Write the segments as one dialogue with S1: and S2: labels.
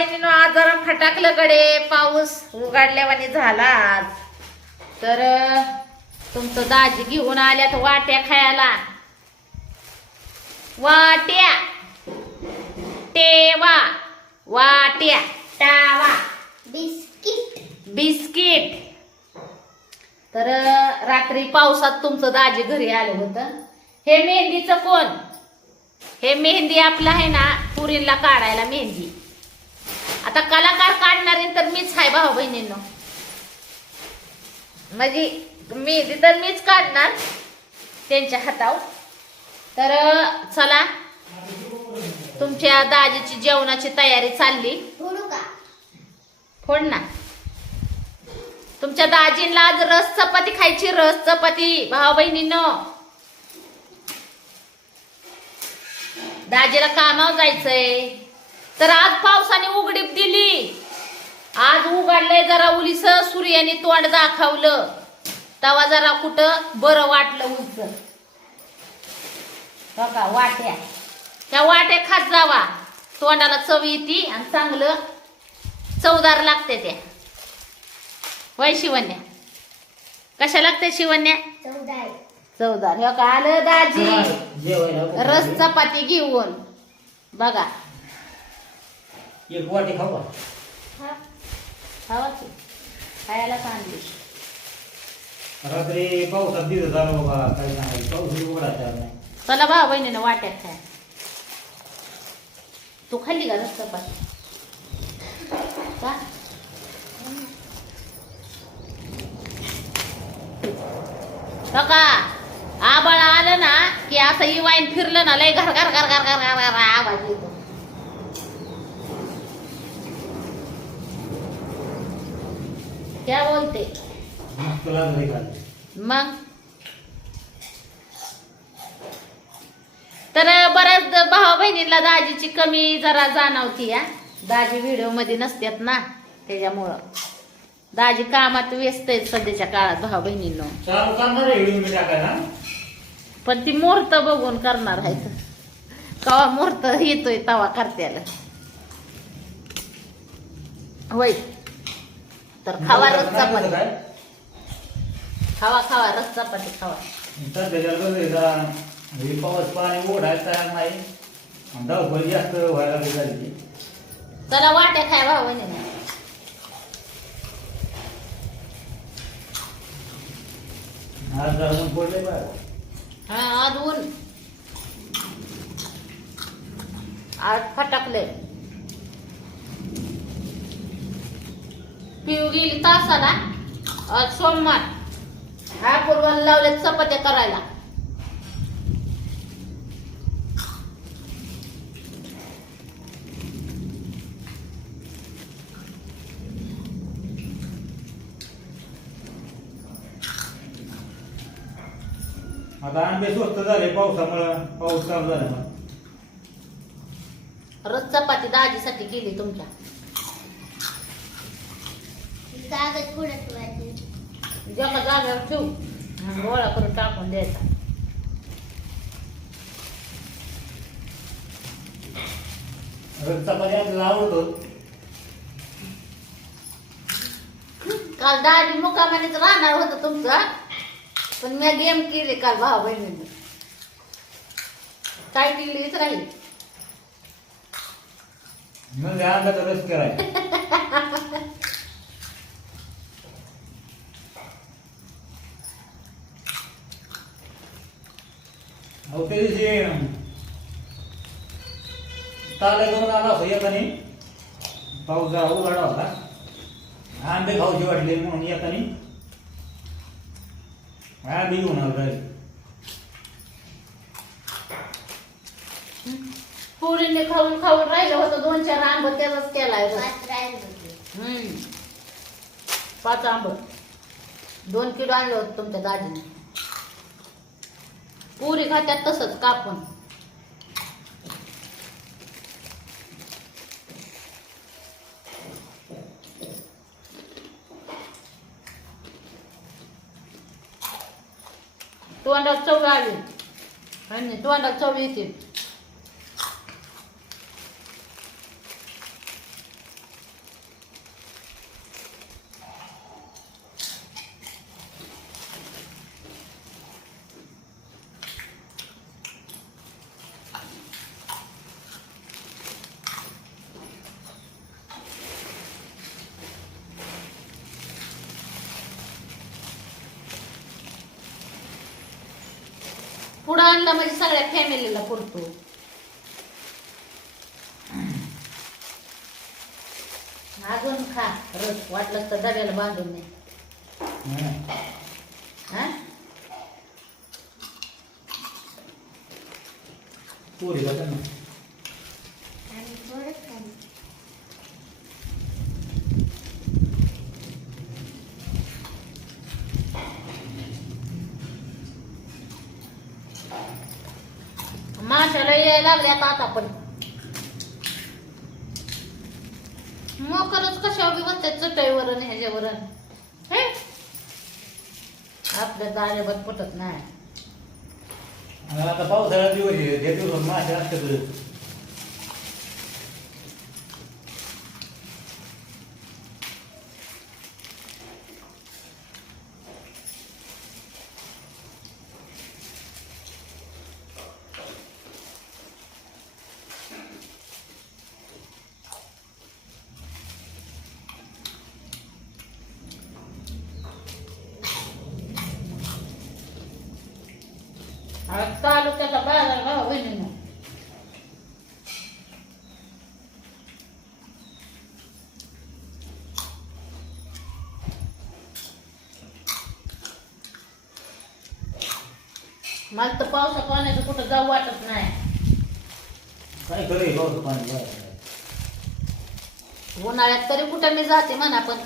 S1: बहिणीनं आज जरा फटाकलं कडे पाऊस उघडल्यावानी झाला आज. तर तुमचं दाजी घेऊन आल्यात वाट्या खायला. वाट्या. टेवा. वाट्या. टावा.
S2: बिस्किट.
S1: बिस्किट. तर रात्री पावसात तुमचं दाजी घरी आलं होतं. हे मेहंदीचं कोण? हे मेहंदी आपलं आहे ना पुरीला काढायला मेहंदी. आता कलाकार काढणारे तर मीच आहे भाऊ बहिणींनो. म्हणजे मेहंदी तर मीच काढणार त्यांच्या हातावर. तर चला तुमच्या दाजीची जेवणाची तयारी चालली.
S2: फोडू
S1: ना. तुमच्या दाजींला आज रस चपाती खायची रस चपाती भाऊ बहिणींनो. दाजीला कामावर जायचंय. तर आज पावसाने उघडीप दिली. आज उघडलंय जरा उलीस सूर्याने तोंड दाखवलं. तवा जरा कुठं बरं वाटलं उंच का वाट्या. त्या वाट्या खात जावा. तोंडाला चव येते आणि चांगलं चवदार लागते त्या. वय शिवण्या? कशा लागते शिवण्या. चवदार. हे का आलं दाजी. रस चपाती घेऊन. बघा.
S3: एक वाटी खाऊ का?
S2: हा.
S1: खावा की. खायला चांगली
S3: रात्री पावसात दिवस झालं बाबा काय सांगायचं. पाऊस उघडायचा नाही.
S1: चला भाऊ बहिणीनं वाट्यात खाय. तू खाल्ली का रस चपाती का का आबाळ आलं ना की असं इवाईन फिरलं ना लय घर घर घर घर घर घर घर आवाज येतो. क्या बोलते. मग? तर बऱ्याच भावा बहिणीला दाजीची कमी जरा जाणवती या दाजी व्हिडिओमध्ये नसतात ना त्याच्यामुळं. दाजी कामात व्यस्त आहेत सध्याच्या काळात भावा बहिणींनो. पण ती मुहूर्त बघून करणार आहेत. कवा मुहूर्त येतोय तवा करत्याला. होय. तर खावा रस चपाती खावा खावा रस चपाती खावा.
S3: पाऊस पाणी ओढायचं तयार नाही. आणि धावपळ जास्त व्हायला झाली
S1: चला वाट्या खाय भावा
S3: आज जरा पडले
S1: हा आज ऊन. आज फटाकले. पिऊ गेली तासाला सोमवार. हा पूर्वाला लावले चपात्या करायला.
S3: आता आंबे स्वस्त झाले पावसामुळं पाऊस चालू झाला.
S1: रस चपाती दाजीसाठी केली तुमच्या.
S2: कागद पुढे ठेवायचे.
S1: जगा जागेवर ठेवू गोळा करून टाकून द्यायचा. काल दाजी मुकामानेच राहणार होतं तुमचं पण मी गेम केली काल भाऊ बहिणीने. काय केलीच राहील.
S3: म्हणजे आंब्याचा रस करायचा. अहो ते जे ताले करून आला होता येतानी. पाऊस जरा उघडा होता. आंबे खाऊचे वाटले म्हणून येतानी. आंबे घेऊन आलो.
S1: पोरीने खाऊन खाऊन राहिलं होतं. दोन चार आंब त्याचाच केलाय हम्म. पाच आंब. दोन किलो आणलं होतं तुमच्या दाजीने. पुरी खात्यात तसंच कापून तोंडात चव आली. आणि तोंडात चव येते. आणला म्हणजे सगळ्या फॅमिलीला पुरतो. अजून खा. रस वाटलं तर डब्याला बांधून दे.
S3: नाही.
S1: हा
S3: पोरी जातात ना
S2: आणि थोडंच खाली
S1: माशाला यायला लागल्यात आता पण मोकरच कशावर बी म्हणतात चटईवर ह्याच्यावरण ह्याच्यावर हे? आपल्या दाण्यावर पटत नाही.
S3: आता पावसाळ्यात दिवस आहे, त्या दिवसात मासे असतात
S1: आज तालुक्याचा बाजार भाव बहिणीनं मला तर पावसा पाण्याचं कुठं जाऊ वाटत नाही.
S3: काय पाणी.
S1: उन्हाळ्यात तरी कुठं मी जाते म्हणा पण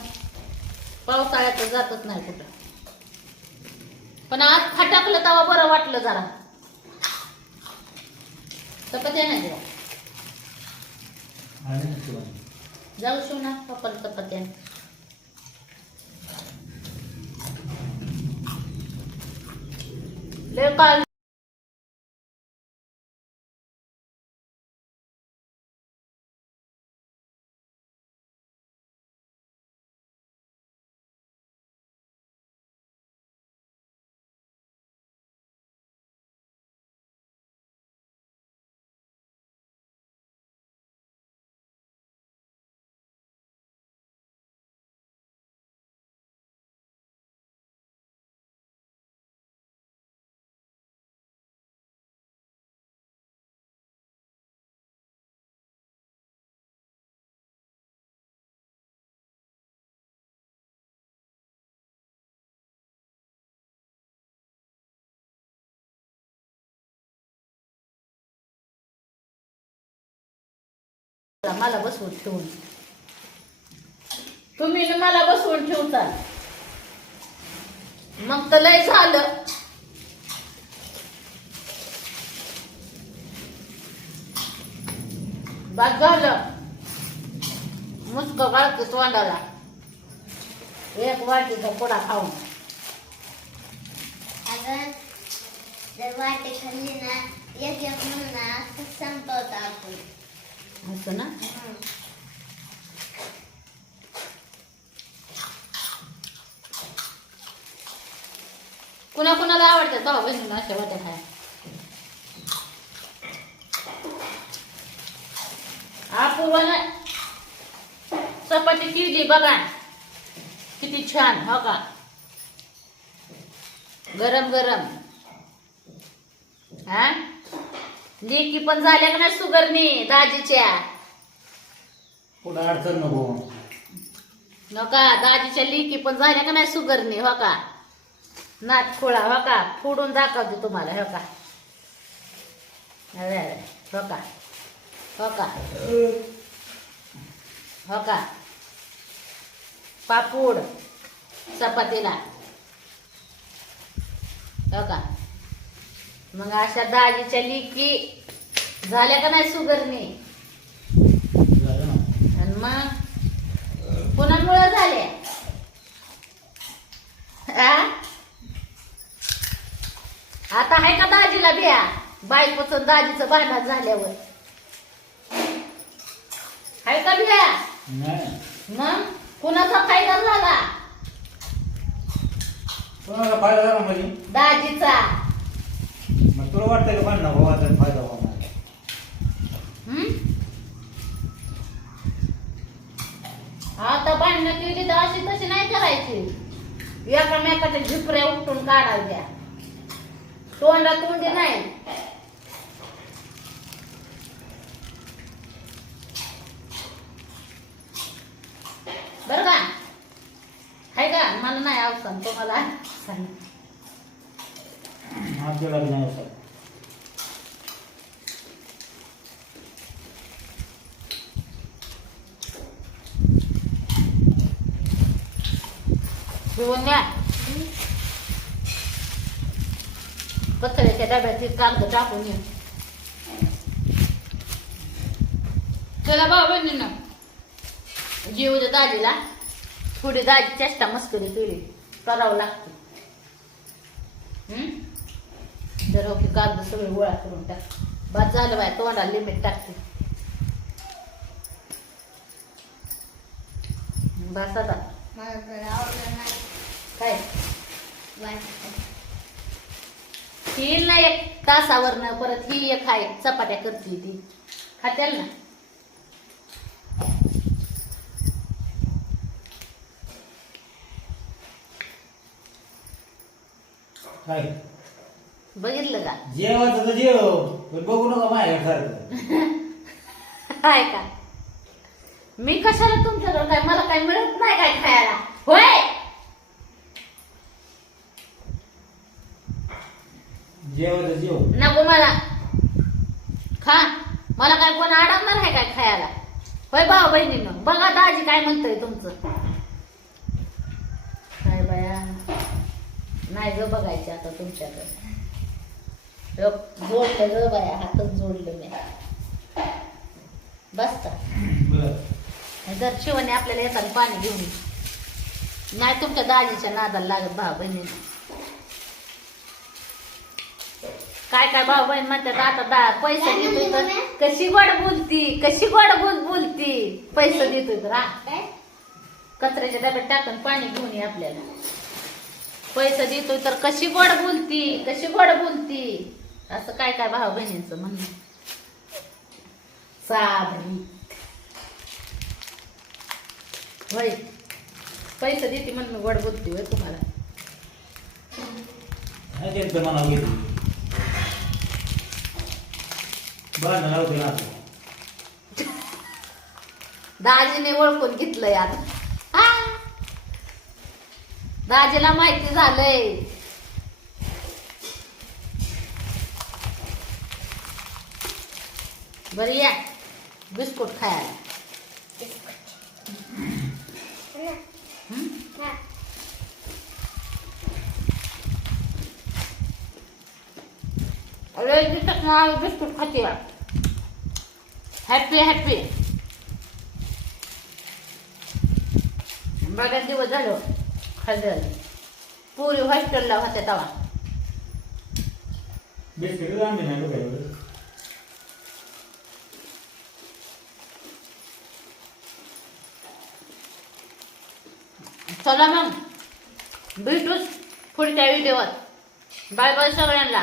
S1: पावसाळ्यात तर जातच नाही कुठं. पण आज खटाकलं तेव्हा बरं वाटलं जरा. चपात्या नाही देवा
S3: आणि.
S1: जाऊ शिव ना पप्पाला चपात्या लय काल मला बसवून ठेवून. तुम्ही न मला बसवून ठेवता. मग तर लय झालं. बाद झालं. मुसक काढतो तोंडाला एक वाटीचा पुडा खाऊन.
S2: अगं जर वाटे खाल्ली ना एक एक म्हणून असं संपवतो आपण.
S1: असं ना? कुणा कुणाला आवडतात? भाऊ बहिणी अशा वाट्या खाय अपूर्वानं चपाती चिरली बघा. किती छान हो का? गरम गरम हा? लेकी पण झाल्या का नाही सुगरनी दाजीच्या?
S3: कुठं अडचण नको.
S1: नका दाजीच्या लेकी पण झाल्या का नाही सुगरनी हो का? नाट खोळा हो का? फोडून दाखवते तुम्हाला हो का? अरे अरे हो का? हो का? हो का? पापूड चपातीला. हो का? मग अशा दाजीच्या लिकी झाल्या का नाही सुगरनी आणि मग? कुणामुळं झाल्या? आता आहे का दाजीला बिया? बायकोचं दाजीचं भांडण झाल्यावर. आहे का
S3: नाही.
S1: मग? कुणाचा फायदा झाला?
S3: फायदा झाला म्हणजे?
S1: दाजीचा.
S3: तुला वाटतंय का भांडणं? भाऊ आता फायदा होणार.
S1: हम्म? आता भांडणं केली तर अशी तशी नाही करायची. एकामेकाच्या झिपऱ्या उपटून काढायच्या. तोंडा तोंडी नाही बर का हाय का मला नाही अवसान तुम्हाला सांग
S3: आपल्याला बी नाही असं
S1: घेऊन या डब्यात ते कागद टाकून ये चला भाऊ ना जीव दे दाजीला. थोडी दाजी चेष्टा मस्करी केली. करावं लागते. हम्म? जर हो की कागद सगळे गोळा करून टाक. बाद झालं बाय तोंडाला लिमिट टाकते. बस आता. काय? ही ना एक तासावरनं परत ही एक आहे चपात्या करते ती. खात्याल ना.
S3: काय?
S1: बघितलं का?
S3: जेवायचं तर जेव पण बघू नका माझ्या सारखं
S1: काय का? मी कशाला तुमच्याकडे काय? मला काय मिळत नाही काय खायला? होय!
S3: जेवायचं जेव.
S1: नको मला. खा. मला काय कोण अडवणार आहे काय खायला? होय भाऊ बहिणीनं बघा दाजी काय म्हणतोय तुमचं. काय बाया? नाही ग बघायचे आता तुमच्याकडे. जोडलं ग बाया हातच जोडलं मी बसता. जर शिवाने आपल्याला येताना पाणी घेऊन. नाही तुमच्या दाजीच्या नादाला लागत भाऊ बहिणीनं. काय काय भाऊ बहीण म्हणतात आता दा पैसे देतोय तर कशी गोड बोलती कशी गोड बोल बोलती? पैसे देतोय तर हा.
S2: काय?
S1: कचऱ्याच्या डब्यात टाकून पाणी घेऊन ये आपल्याला. पैसे देतोय तर कशी गोड बोलती कशी गोड बोलती? असं काय काय भाऊ बहिणींचं म्हणणं. साबरी. होय. पैसे देते म्हणून गोड बोलते होय तुम्हाला.
S3: घेतली ना आता.
S1: दाजीने ओळखून घेतलंय आता हा. दाजीला माहिती झालंय. बरं या. बिस्कुट खायला. हं?
S2: हा
S1: अरे दिसत मला बिस्कुट खाते हॅपी हॅपी बघा दिवस झालं खाल्लं पुरी हॉस्टेलला होत्या तेव्हा
S3: बिस्किट आणले नाही डोक्यावर
S1: चला मग. भेटूच पुढच्या व्हिडिओवर बाय बाय सगळ्यांना.